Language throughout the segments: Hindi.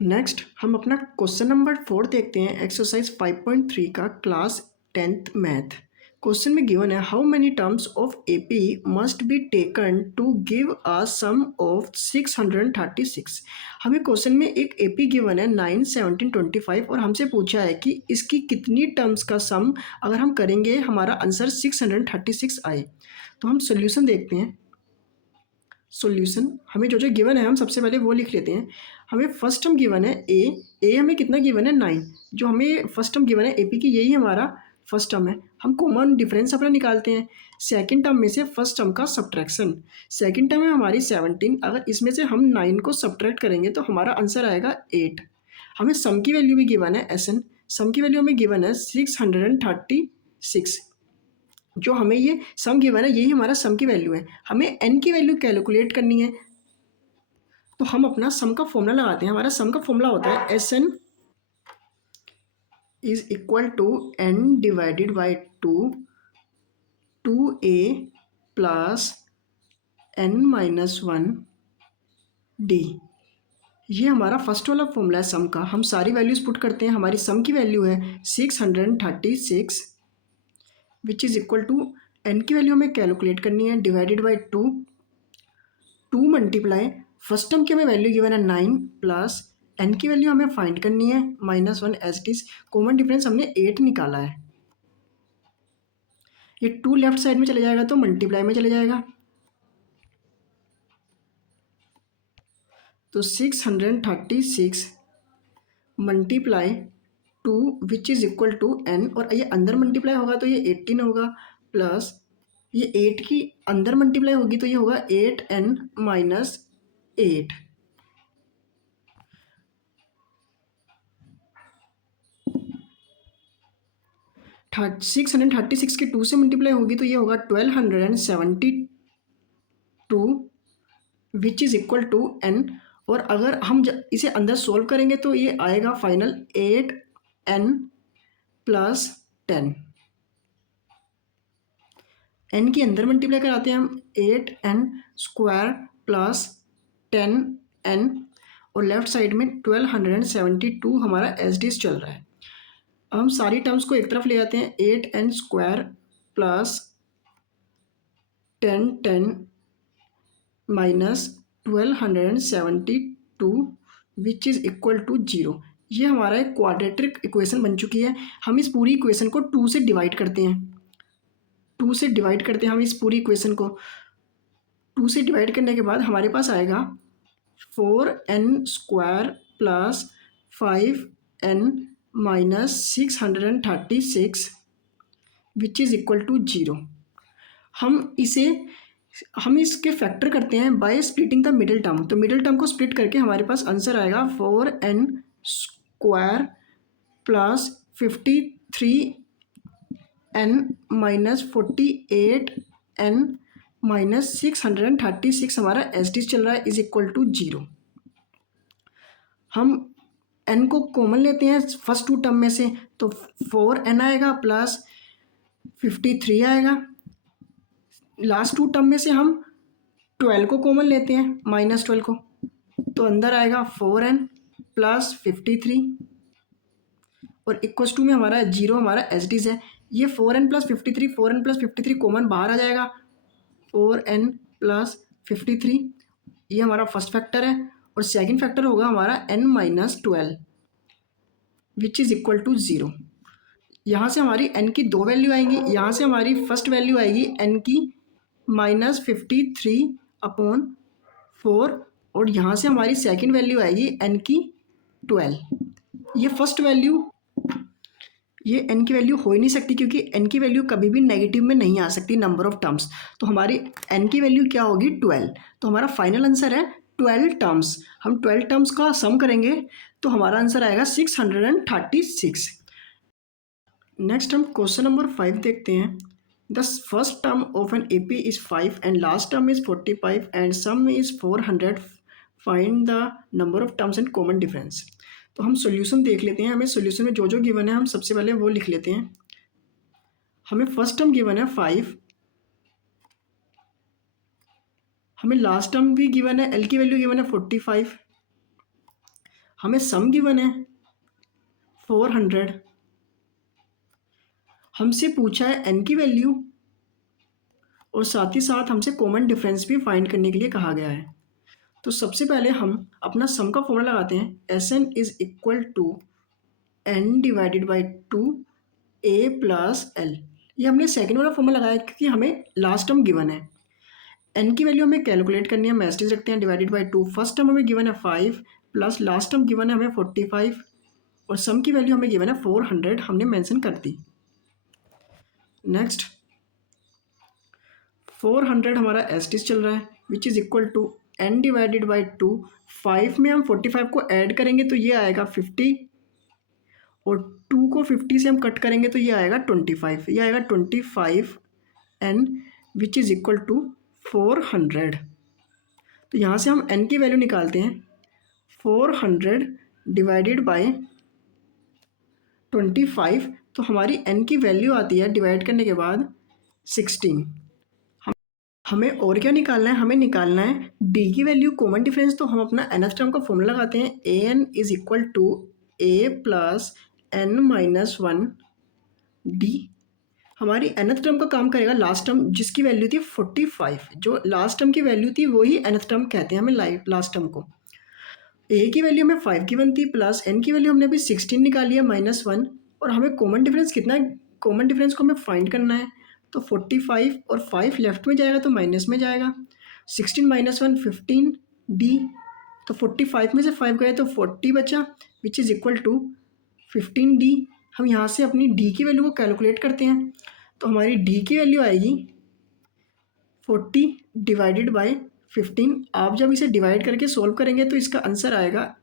नेक्स्ट हम अपना क्वेश्चन नंबर 4 देखते हैं। एक्सरसाइज 5.3 का क्लास 10th मैथ। क्वेश्चन में गिवन है how many terms of AP must be taken to give a sum of 636। हमें क्वेश्चन में एक एपी गिवन है 9, 17, 25 और हमसे पूछा है कि इसकी कितनी टर्म्स का सम अगर हम करेंगे हमारा आंसर 636 आए। तो हम सोल्यूशन देखते हैं। सॉल्यूशन हमें जो जो गिवन है हम सबसे पहले वो लिख लेते हैं। हमें फर्स्ट टर्म गिवन है ए हमें कितना गिवन है 9। जो हमें फर्स्ट टर्म गिवन है एपी की यही हमारा फर्स्ट टर्म है। हम कॉमन डिफरेंस अपना निकालते हैं। सेकंड टर्म में से फर्स्ट टर्म का सब्ट्रैक्शन। सेकंड टर्म है हमारी 17। अगर इसमें से हम 9 को सब्ट्रैक्ट करेंगे तो हमारा आंसर आएगा 8। हमें सम की वैल्यू भी गिवन है एसएन। सम की वैल्यू हमें गिवन है 636। जो हमें ये सम गिवन है यही हमारा सम की वैल्यू है। हमें एन की वैल्यू कैलकुलेट करनी है तो हम अपना सम का फॉर्मूला लगाते हैं। हमारा सम का फॉर्मूला होता है S N is equal to N divided by 2a plus n-1 D. ये हमारा फर्स्ट वाला फॉर्मूला है सम का। हम सारी वैल्यूज पुट करते हैं। हमारी सम की वैल्यू है 636 which is equal to N की वैल्यू हमें कैलकुलेट करनी है divided by 2 multiply first term की हमें वैल्यू गिवन है 9 प्लस एन की वैल्यू हमें फाइंड करनी है -1 as it is. Common difference हमने 8 निकाला है। ये 2 लेफ्ट साइड में चले जाएगा तो मल्टीप्लाई में चले जाएगा। तो 636 multiply 2 which is equal to N और ये अंदर मल्टीप्लाई होगा तो ये 18 होगा प्लस ये 8 की अंदर मल्टीप्लाई होगी तो ये होगा 8n माइनस 8। 636 के 2 से मल्टीप्लाई होगी तो ये होगा 1272 which is equal to N. और अगर हम इसे अंदर सोल्व करेंगे तो ये आएगा फाइनल 8n प्लस 10। एन की अंदर मल्टीप्लाई कराते हैं हम 8n स्क्वायर प्लस 10n और लेफ्ट साइड में 1272 हमारा एस डी चल रहा है। अब हम सारी टर्म्स को एक तरफ ले आते हैं। 8n square plus 10 minus 1272 which is equal to 0। ये हमारा एक क्वाड्रेटिक इक्वेशन बन चुकी है। हम इस पूरी इक्वेशन को 2 से डिवाइड करते हैं। 2 से डिवाइड करते हैं हम इस पूरी इक्वेशन को। 2 से डिवाइड करने के बाद हमारे पास आएगा 4n square plus 5n minus 636 which is equal to 0। हम इसके फैक्टर करते हैं by splitting the middle term. तो मिडिल टर्म को स्प्लिट करके हमारे पास आंसर आएगा 4n square plus 53n minus 48n minus 636 हमारा एस डी चल रहा है इज इक्वल टू 0। हम n को कॉमन लेते हैं फर्स्ट 2 टर्म में से तो 4n आएगा प्लस 53 आएगा। लास्ट 2 टर्म में से हम 12 को कॉमन लेते हैं -12 को तो अंदर आएगा 4n प्लस 53 और इक्वस टू में हमारा 0 हमारा एस डी है। ये 4n प्लस 53 कॉमन बाहर आ जाएगा 4n प्लस 53। ये हमारा फर्स्ट फैक्टर है और सेकंड फैक्टर होगा हमारा n-12 which is equal to 0। यहाँ से हमारी n की 2 वैल्यू आएंगी। यहाँ से हमारी फर्स्ट वैल्यू आएगी n की -53/4 और यहाँ से हमारी सेकंड वैल्यू आएगी n की 12। ये n की वैल्यू हो ही नहीं सकती क्योंकि n की वैल्यू कभी भी नेगेटिव में नहीं आ सकती नंबर ऑफ टर्म्स। तो हमारी n की वैल्यू क्या होगी 12। तो हमारा फाइनल आंसर है 12 टर्म्स। हम 12 टर्म्स का सम करेंगे तो हमारा आंसर आएगा 636। नेक्स्ट हम क्वेश्चन नंबर 5 देखते हैं। The first term of an A P is 5 and last term is 45 and sum is 400। Find the number of terms and common difference. तो हम सॉल्यूशन देख लेते हैं। हमें सॉल्यूशन में जो जो गिवन है हम सबसे पहले वो लिख लेते हैं। हमें फर्स्ट टर्म गिवन है 5, हमें लास्ट टर्म भी गिवन है, एल की वैल्यू गिवन है 45, हमें सम गिवन है 400, हमसे पूछा है एन की वैल्यू और साथ ही साथ हमसे कॉमन डिफरेंस भी फाइंड करने के लिए कहा गया है। तो सबसे पहले हम अपना सम का फॉर्मूला लगाते हैं। S N is equal to N divided by 2 A plus L. ये हमने सेकेंड वाला फॉर्मूला लगाया क्योंकि हमें लास्ट टर्म गिवन है। एन की वैल्यू हमें कैलकुलेट करनी है, हम एस्टीज रखते हैं डिवाइडेड बाई 2। फर्स्ट टर्म हमें गिवन है 5 प्लस लास्ट टर्म गिवन है हमें 45 और सम की वैल्यू हमें गिवन है 400, हमने मेंशन कर दी। नेक्स्ट 400 हमारा एस्टीज चल रहा है which is equal to N divided by 2। 5 में हम 45 को ऐड करेंगे तो ये आएगा 50 और 2 को 50 से हम कट करेंगे तो ये आएगा 25, ये आएगा 25 N which is equal to 400। तो यहाँ से हम एन की वैल्यू निकालते हैं 400 डिवाइडेड बाई 25, तो हमारी एन की वैल्यू आती है डिवाइड करने के बाद 16। हमें और क्या निकालना है, हमें निकालना है डी की वैल्यू कॉमन डिफरेंस। तो हम अपना nth टर्म का फॉर्मूला लगाते हैं A N is equal to A plus N minus 1 D. हमारी nth टर्म का काम करेगा लास्ट टर्म जिसकी वैल्यू थी 45, जो लास्ट टर्म की वैल्यू थी वही nth टर्म कहते हैं हमें लास्ट टर्म को। ए की वैल्यू हमें 5 की बनती प्लस एन की वैल्यू हमने अभी 16 निकाली है -1 और हमें कॉमन डिफरेंस कितना है, कॉमन डिफरेंस को हमें फाइंड करना है। तो 45 और 5 लेफ्ट में जाएगा तो माइनस में जाएगा। 16 माइनस 1 15 डी। तो 45 में से 5 गए तो 40 बचा which is equal to 15 D. हम यहाँ से अपनी डी की वैल्यू को कैलकुलेट करते हैं तो हमारी डी की वैल्यू आएगी 40 डिवाइडेड बाई 15। आप जब इसे डिवाइड करके सॉल्व करेंगे तो इसका आंसर आएगा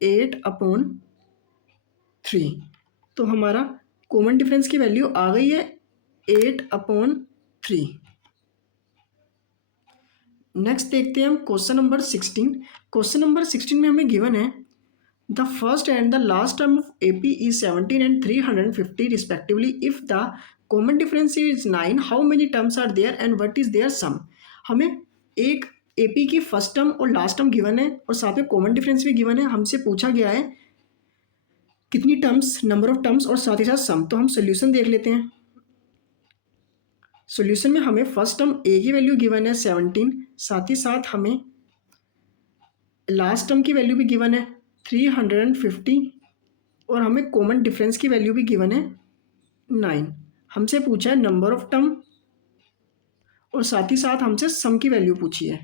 8/3। तो हमारा कॉमन डिफरेंस की वैल्यू आ गई है 8/3। नेक्स्ट देखते हैं हम क्वेश्चन नंबर 16। क्वेश्चन नंबर 16 में हमें गिवन है the first and the last term of AP is 17 and 350 respectively. If the common difference is 9, how many terms are there and what is their sum? हमें एक AP की फर्स्ट टर्म और लास्ट टर्म गिवन है और साथ में कॉमन डिफरेंस भी गिवन है। हमसे पूछा गया है कितनी टर्म्स, नंबर ऑफ टर्म्स और साथ ही साथ सम। तो हम सोल्यूशन देख लेते हैं। सोल्यूशन में हमें फर्स्ट टर्म ए की वैल्यू गिवन है 17, साथ ही साथ हमें लास्ट टर्म की वैल्यू भी गिवन है 350 और हमें कॉमन डिफरेंस की वैल्यू भी गिवन है 9। हमसे पूछा है नंबर ऑफ टर्म और साथ ही साथ हमसे सम की वैल्यू पूछी है।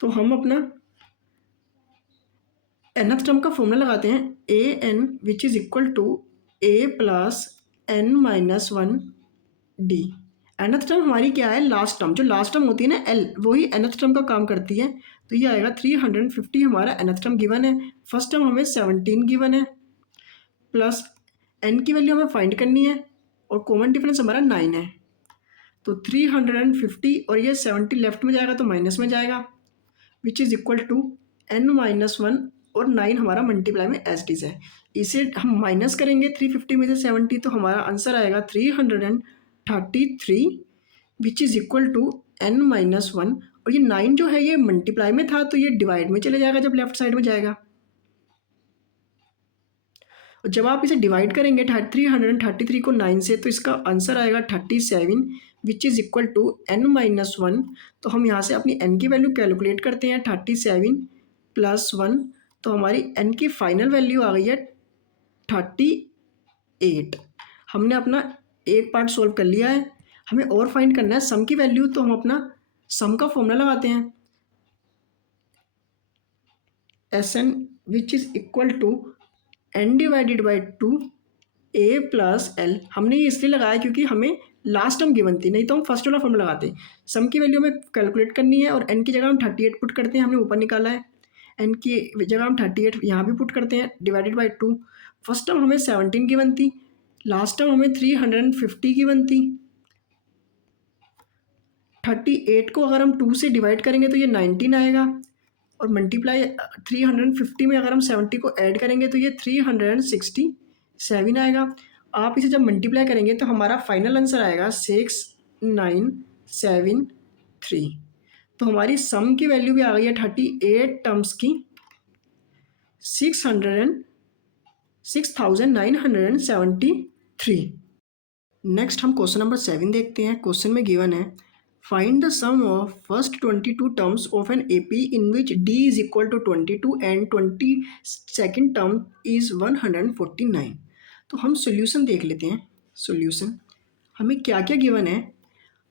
तो हम अपना nth टर्म का फॉर्मूला लगाते हैं A N which is equal to A plus N minus 1 D. nth term हमारी क्या है, लास्ट टर्म। जो लास्ट टर्म होती है ना एल, वही nth टर्म का काम करती है। तो ये आएगा 350 हमारा nth टर्म गिवन है। फर्स्ट टर्म हमें 17 गिवन है प्लस एन की वैल्यू हमें फाइंड करनी है और कॉमन डिफरेंस हमारा 9 है। तो 350 और ये 70 लेफ्ट में जाएगा तो माइनस में जाएगा विच इज़ इक्वल टू n-1 और 9 हमारा मल्टीप्लाई में एज इट इज़ है। इसे हम माइनस करेंगे 350 में से 70 तो हमारा आंसर आएगा 333 विच इज़ इक्वल टू n-1 और ये 9 जो है ये मल्टीप्लाई में था तो ये डिवाइड में चले जाएगा जब लेफ्ट साइड में जाएगा। और जब आप इसे डिवाइड करेंगे 333 को 9 से तो इसका आंसर आएगा 37 विच इज़ इक्वल टू n-1। तो हम यहाँ से अपनी n की वैल्यू कैलकुलेट करते हैं 37 प्लस 1 तो हमारी n की फाइनल वैल्यू आ गई है 38। हमने अपना एक पार्ट सॉल्व कर लिया है। हमें और फाइंड करना है सम की वैल्यू। तो हम अपना सम का फॉर्मूला लगाते हैं Sn which is equal to n divided by 2 a plus L. हमने ये इसलिए लगाया क्योंकि हमें लास्ट टर्म गिवन थी, नहीं तो हम फर्स्ट वाला फॉर्मूला लगाते। सम की वैल्यू हमें कैलकुलेट करनी है और n की जगह हम 38 पुट करते हैं, हमने ऊपर निकाला है। n की जगह हम 38 यहाँ भी पुट करते हैं डिवाइडेड बाई 2। फर्स्ट टर्म हमें 17 गिवन थी, लास्ट टर्म हमें 350 गिवन थी। 38 को अगर हम 2 से डिवाइड करेंगे तो ये 19 आएगा और मल्टीप्लाई 350 में अगर हम 70 को ऐड करेंगे तो ये 367 आएगा। आप इसे जब मल्टीप्लाई करेंगे तो हमारा फाइनल आंसर आएगा 6973। तो हमारी सम की वैल्यू भी आ गई है 38 टर्म्स की 6,973। नेक्स्ट हम क्वेश्चन नंबर 7 देखते हैं। क्वेश्चन में गिवन है find the sum of first 22 terms of an AP in which D is equal to 22 and 22nd term is 149। तो हम सॉल्यूशन देख लेते हैं। सॉल्यूशन हमें क्या क्या गिवन है।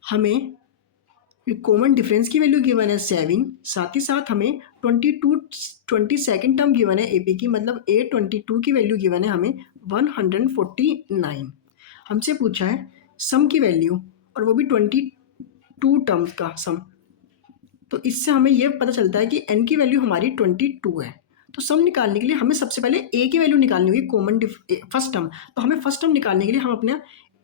हमें कॉमन डिफरेंस की वैल्यू गिवन है 7, साथ ही साथ हमें 22 टर्म गिवन है एपी की, मतलब A22 की वैल्यू गिवन है हमें 149। हमसे पूछा है सम की वैल्यू, और वो भी 22 टर्म्स का सम। तो इससे हमें ये पता चलता है कि n की वैल्यू हमारी 22 है। तो सम निकालने के लिए हमें सबसे पहले a की वैल्यू निकालनी होगी, कॉमन फर्स्ट टर्म। तो हमें फर्स्ट टर्म निकालने के लिए हम अपने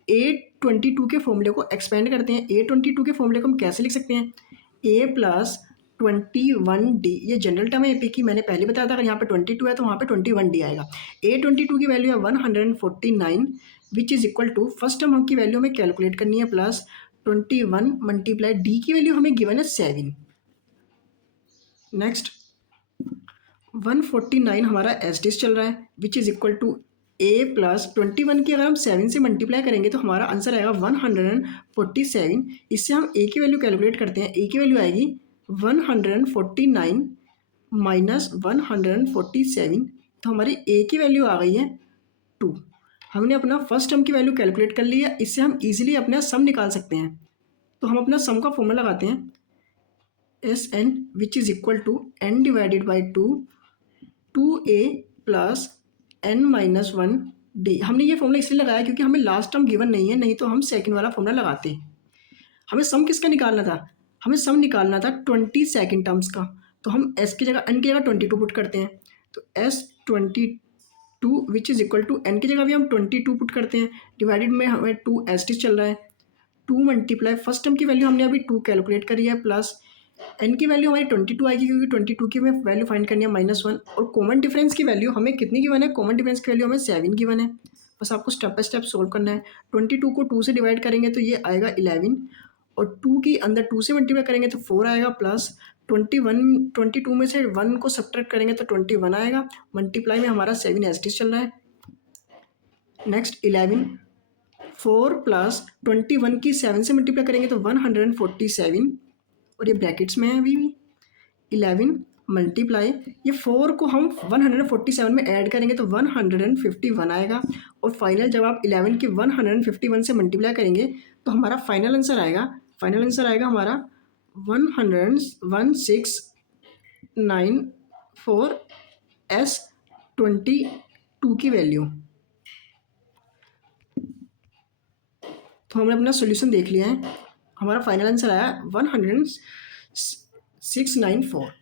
A22 के फॉर्मूले को एक्सपेंड करते हैं। A22 के फॉर्मूले को हम कैसे लिख सकते हैं, a प्लस 21d, ये जनरल टर्म है एपी की, मैंने पहले बताया था। अगर यहाँ पे 22 है तो वहाँ पे 21d आएगा। A22 की वैल्यू है 149 which is equal to, first term हम की वैल्यू हमें कैलकुलेट करनी है, प्लस 21 मल्टीप्लाई डी की वैल्यू हमें गिवन है 7। नेक्स्ट 149 हमारा एस डिस चल रहा है which is equal to A plus 21 की अगर हम 7 से मल्टीप्लाई करेंगे तो हमारा आंसर आएगा 147। इससे हम ए की वैल्यू कैलकुलेट करते हैं। ए की वैल्यू आएगी 149 माइनस 147, तो हमारी ए की वैल्यू आ गई है 2। हमने अपना फर्स्ट टर्म की वैल्यू कैलकुलेट कर ली है। इससे हम इजीली अपना सम निकाल सकते हैं। तो हम अपना सम का फॉर्मूला लगाते हैं, S N which is equal to N divided by 2a plus n minus 1d। हमने ये फॉर्मूला इसलिए लगाया क्योंकि हमें लास्ट टर्म गिवन नहीं है, नहीं तो हम सेकंड वाला फॉर्मूला लगाते। हमें सम किसका निकालना था, हमें सम निकालना था 22nd टर्म्स का। तो हम s की जगह n की जगह 22 पुट करते हैं। तो S22 which is equal to n की जगह भी हम 22 पुट करते हैं, डिवाइडेड में हमें 2 एस टी चल रहा है। 2 मल्टीप्लाई फर्स्ट टर्म की वैल्यू हमने अभी 2 कैलकुलेट करी है, प्लस n की वैल्यू हमारी 22 आएगी क्योंकि 22 की हमें वैल्यू फाइंड करनी है -1। और कॉमन डिफरेंस की वैल्यू हमें कितनी गिवन है, कॉमन डिफरेंस की वैल्यू हमें 7 गिवन है। बस आपको स्टेप बाय स्टेप सोल्व करना है। 22 को 2 से डिवाइड करेंगे तो ये आएगा 11, और 2 की अंदर 2 से मल्टीप्लाई करेंगे तो 4 आएगा, प्लस 22 में से 1 को सब्ट्रैक्ट करेंगे तो 21 आएगा। मल्टीप्लाई में हमारा 7 एस टी चल रहा है। नेक्स्ट 11, 4 प्लस 21 की 7 से मल्टीप्लाई करेंगे तो 147, और ये ब्रैकेट्स में है अभी भी। 11 मल्टीप्लाई, ये 4 को हम 147 में ऐड करेंगे तो 151 आएगा। और फाइनल जब आप 11 की 151 से मल्टीप्लाई करेंगे तो हमारा फाइनल आंसर आएगा, हमारा 11694 S22 की वैल्यू। तो हमने अपना सोल्यूशन देख लिया है। हमारा फाइनल आंसर आया 10694।